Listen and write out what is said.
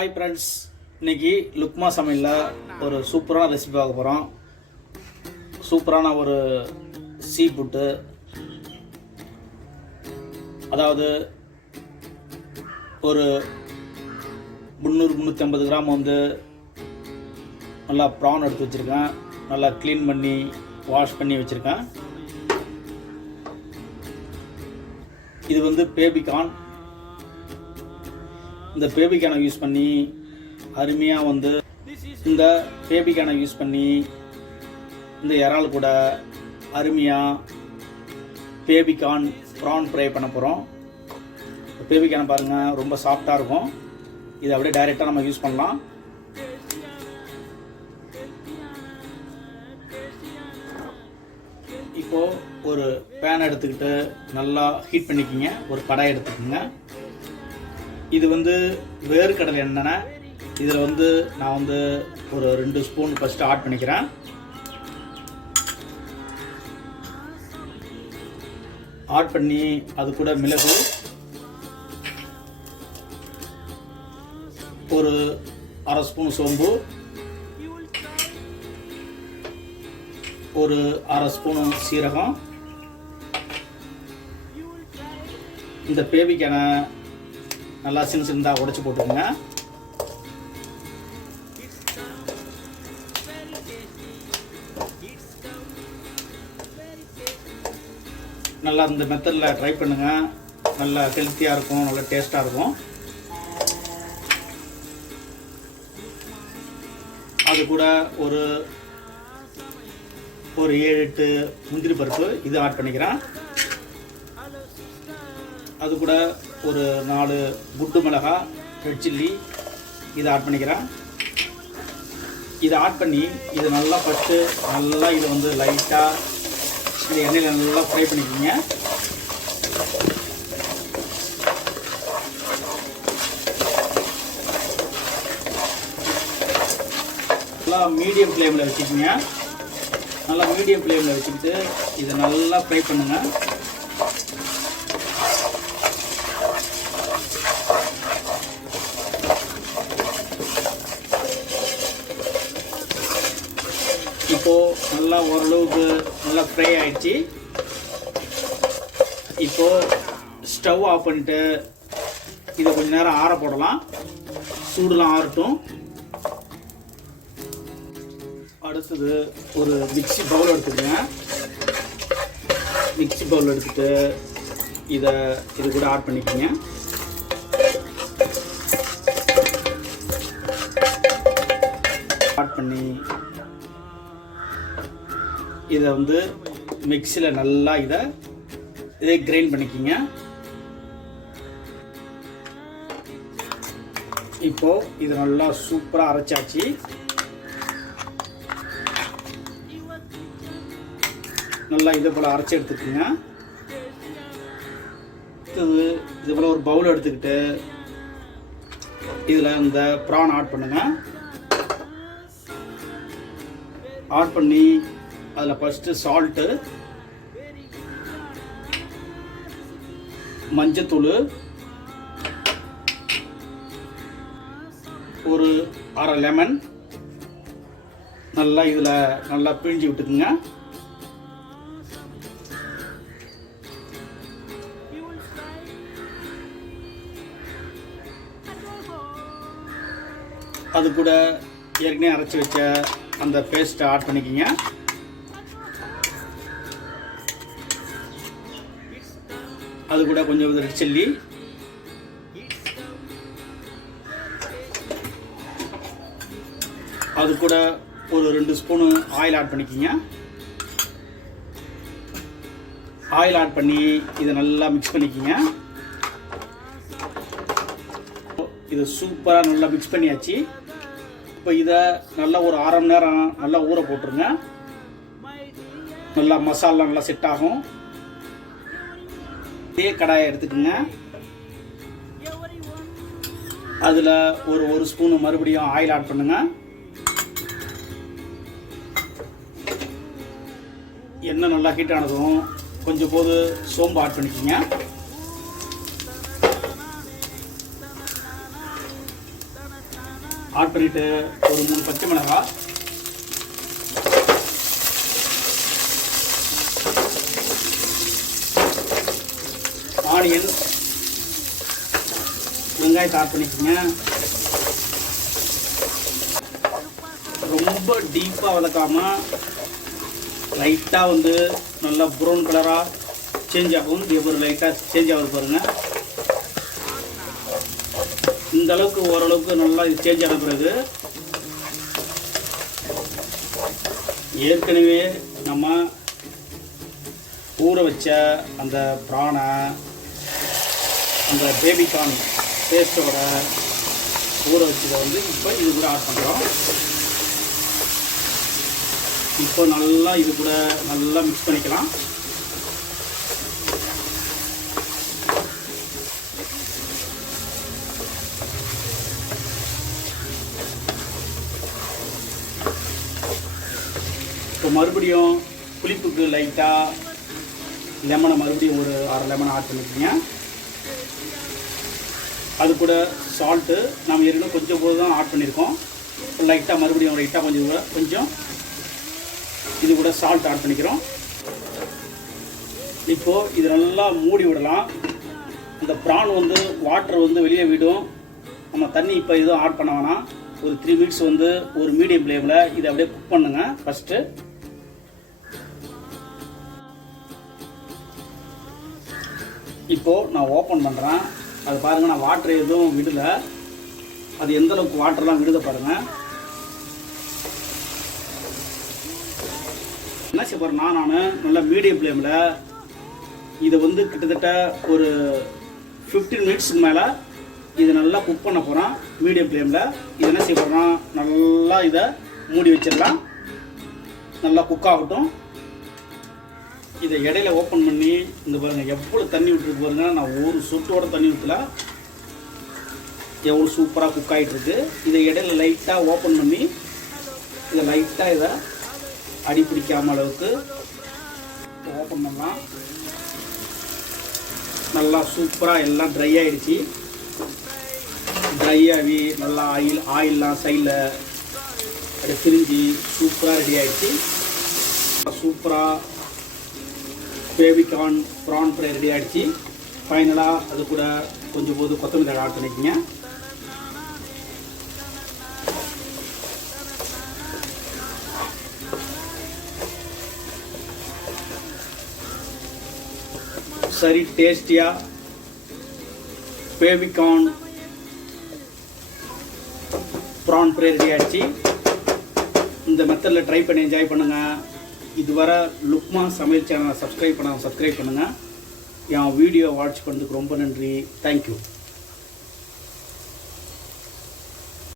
Hi friends, இன்றைக்கி லுக்மா சமையலில் ஒரு சூப்பரான ரெசிபி பார்க்க போகிறோம். சூப்பரான ஒரு சீ ஃபுட்டு, அதாவது ஒரு 300-350 கிராம் வந்து நல்லா ப்ரான் எடுத்து வச்சுருக்கேன். நல்லா க்ளீன் பண்ணி வாஷ் பண்ணி வச்சுருக்கேன். இது வந்து பேபிகார்ன். இந்த பேபிகார்னை யூஸ் பண்ணி அருமையாக வந்து இந்த பேபிகார்னை யூஸ் பண்ணி இந்த இறால் கூட அருமையாக பேபிகார்ன் ப்ரான் ஃப்ரை பண்ண போகிறோம். பேபிகார்னை பாருங்கள், ரொம்ப சாஃப்டாக இருக்கும். இதை அப்படியே டைரெக்டாக நம்ம யூஸ் பண்ணலாம். இப்போது ஒரு பேன் எடுத்துக்கிட்டு நல்லா ஹீட் பண்ணிக்கிங்க. ஒரு கடாய் எடுத்துக்கோங்க. இது வந்து வேர்க்கடலை எண்ணெய். இதில் வந்து நான் வந்து ஒரு 2 ஸ்பூன் ஃபஸ்ட்டு ஆட் பண்ணிக்கிறேன். ஆட் பண்ணி அது கூட மிளகு, ஒரு 1/2 ஸ்பூன் சோம்பு, ஒரு 1/2 ஸ்பூன் சீரகம், இந்த பேபிக்கான நல்லா சின்னதாக உடைச்சி போட்டுக்கோங்க. நல்லா இந்த மெத்தடில் ட்ரை பண்ணுங்கள். நல்லா ஹெல்த்தியாக இருக்கும், நல்லா டேஸ்ட்டாக இருக்கும். அது கூட ஒரு 7-8 முந்திரி பருப்பு இது ஆட் பண்ணிக்கிறேன். அது கூட ஒரு 4 குண்டு மிளகாய், ரெட் சில்லி இதை ஆட் பண்ணிக்கிறேன். இதை ஆட் பண்ணி இது நல்லா ஃபஸ்ட்டு நல்லா இதை வந்து லைட்டாக இந்த எண்ணெயில் நல்லா ஃப்ரை பண்ணிக்கிங்க. நல்லா மீடியம் ஃப்ளேமில் வச்சுக்கிங்க. நல்லா மீடியம் ஃப்ளேமில் வச்சுக்கிட்டு இதை நல்லா ஃப்ரை பண்ணுங்கள். இப்போது நல்லா ஓரளவுக்கு நல்லா ஃப்ரை ஆகிடுச்சு. இப்போது ஸ்டவ் ஆஃப் பண்ணிவிட்டு இதை கொஞ்சம் நேரம் ஆற போடலாம். சூடுலாம் ஆறட்டும். அடுத்தது ஒரு மிக்ஸி பவுல் எடுத்துக்கங்க. மிக்ஸி பவுல் எடுத்துகிட்டு இது கூட ஆட் பண்ணிக்கோங்க. ஆட் பண்ணி இதை வந்து மிக்ஸியில் நல்லா இதை கிரைண்ட் பண்ணிக்கிங்க. இப்போது இது நல்லா சூப்பராக அரைச்சாச்சு. நல்லா இதை போல் அரைச்சி எடுத்துக்கோங்க. இது போல் ஒரு பவுல் எடுத்துக்கிட்டு இதில் இந்த ப்ரான் ஆட் பண்ணுங்கள். ஆட் பண்ணி அதில் ஃபஸ்ட்டு சால்ட்டு, மஞ்சத்தூள், ஒரு 1/2 லெமன் நல்லா இதில் நல்லா பிழிஞ்சு விட்டுக்குங்க. அது கூட ஏற்கனவே அரைச்சி வச்ச அந்த பேஸ்ட்டை ஆட் பண்ணிக்கிங்க. அது கூட கொஞ்சம் ரெட் சில்லி, அது கூட ஒரு 2 ஸ்பூனு ஆயில் ஆட் பண்ணிக்கிங்க. ஆயில் ஆட் பண்ணி இதை நல்லா மிக்ஸ் பண்ணிக்கிங்க. இது சூப்பராக நல்லா மிக்ஸ் பண்ணியாச்சு. இப்போ இதை நல்லா ஒரு 1/2 மணி நேரம் நல்லா ஊற போட்டுருங்க. நல்லா மசாலா நல்லா செட் ஆகும். இதே கடாயை எடுத்துக்கோங்க. அதில் ஒரு ஸ்பூனு மறுபடியும் ஆயில் ஆட் பண்ணுங்க. எண்ணெய் நல்லா ஹீட் ஆனதும் கொஞ்சம் போது சோம்பு ஆட் பண்ணிக்கோங்க. ஆட் பண்ணிவிட்டு ஒரு 3 பச்சை மிளகாய், ஆனியன், வெங்காயத்தை ஆட் பண்ணிக்கோங்க. ரொம்ப டீப்பாக வதக்காமல் லைட்டாக வந்து நல்லா ப்ரௌன் கலராக சேஞ்ச் ஆகும். ஒரு லைட்டாக சேஞ்ச் ஆகுது பாருங்கள். இந்த அளவுக்கு ஓரளவுக்கு நல்லா இது சேஞ்ச் ஆன பிறகு ஏற்கனவே நம்ம ஊற வச்ச அந்த பிரானை அந்த பேபி கார்ன் பேஸ்ட்டோட ஊற வச்சதை வந்து இப்போ இது கூட ஆட் பண்ணுறோம். இப்போ நல்லா இது கூட நல்லா மிக்ஸ் பண்ணிக்கலாம். இப்போ மறுபடியும் புளிப்புக்கு லைட்டாக லெமனை மறுபடியும் ஒரு 1/2 லெமனை ஆட் பண்ணிக்கோங்க. அது கூட சால்ட்டு நம்ம ஏற்கனவே கொஞ்சம் போது தான் ஆட் பண்ணியிருக்கோம். லைட்டாக மறுபடியும் லைட்டாக கொஞ்சம் இது கூட சால்ட் ஆட் பண்ணிக்கிறோம். இப்போது இது நல்லா மூடி விடலாம். இந்த ப்ரான் வந்து வாட்டர் வந்து வெளியே விடும். நம்ம தண்ணி இப்போ எதுவும் ஆட் பண்ண வேணாம். ஒரு 3 மினிட்ஸ் வந்து ஒரு மீடியம் ஃப்ளேமில் இதை அப்படியே குக் பண்ணுங்க. ஃபஸ்ட்டு இப்போது நான் ஓப்பன் பண்ணுறேன். அது பாருங்கள், நான் வாட்டர் எதுவும் விடலை. அது எந்த அளவுக்கு வாட்டர்லாம் விடுத பாருங்கள். என்ன செய்ய போகிறேன்னா, நான் நல்லா மீடியம் ஃப்ளேமில் இதை வந்து கிட்டத்தட்ட ஒரு 15 மினிட்ஸுக்கு மேலே இதை நல்லா குக் பண்ண போகிறோம். மீடியம் ஃப்ளேமில் இது என்ன செய்ய போகிறோன்னா, நல்லா இதை மூடி வச்சிடலாம். நல்லா குக் ஆகட்டும். இதை இடையில ஓப்பன் பண்ணி இந்த பாருங்கள் எவ்வளோ தண்ணி விட்டுருக்கு பாருங்க. நான் ஒரு சொட்டோட தண்ணி ஊற்றல, எவ்வளோ சூப்பராக குக் ஆகிட்டுருக்கு. இதை இடையில லைட்டாக ஓப்பன் பண்ணி இதை லைட்டாக இதை அடி பிடிக்காம அளவுக்கு ஓப்பன் பண்ணலாம். நல்லா சூப்பராக எல்லாம் ட்ரை ஆகிடுச்சு. ட்ரை ஆகி நல்லா ஆயிலெலாம் சைடில் அப்படி பிரிஞ்சு சூப்பராக ரெடி ஆகிடுச்சு. சூப்பராக baby corn PRAN fry ready ஆகிடுச்சு. ஃபைனலாக அது கூட கொஞ்சம் போது கொத்தமல்லி ஆட் பண்ணிக்கோங்க. சரி டேஸ்டியாக baby corn PRAN fry ready ஆகிடுச்சு. இந்த மெத்தடில் ட்ரை பண்ணி என்ஜாய் பண்ணுங்கள். இதுவரை லுக்மா சமையல் சேனலை சப்ஸ்கிரைப் பண்ணுங்கள். என் வீடியோ வாட்ச் பண்ணதுக்கு ரொம்ப நன்றி. தேங்க்யூ.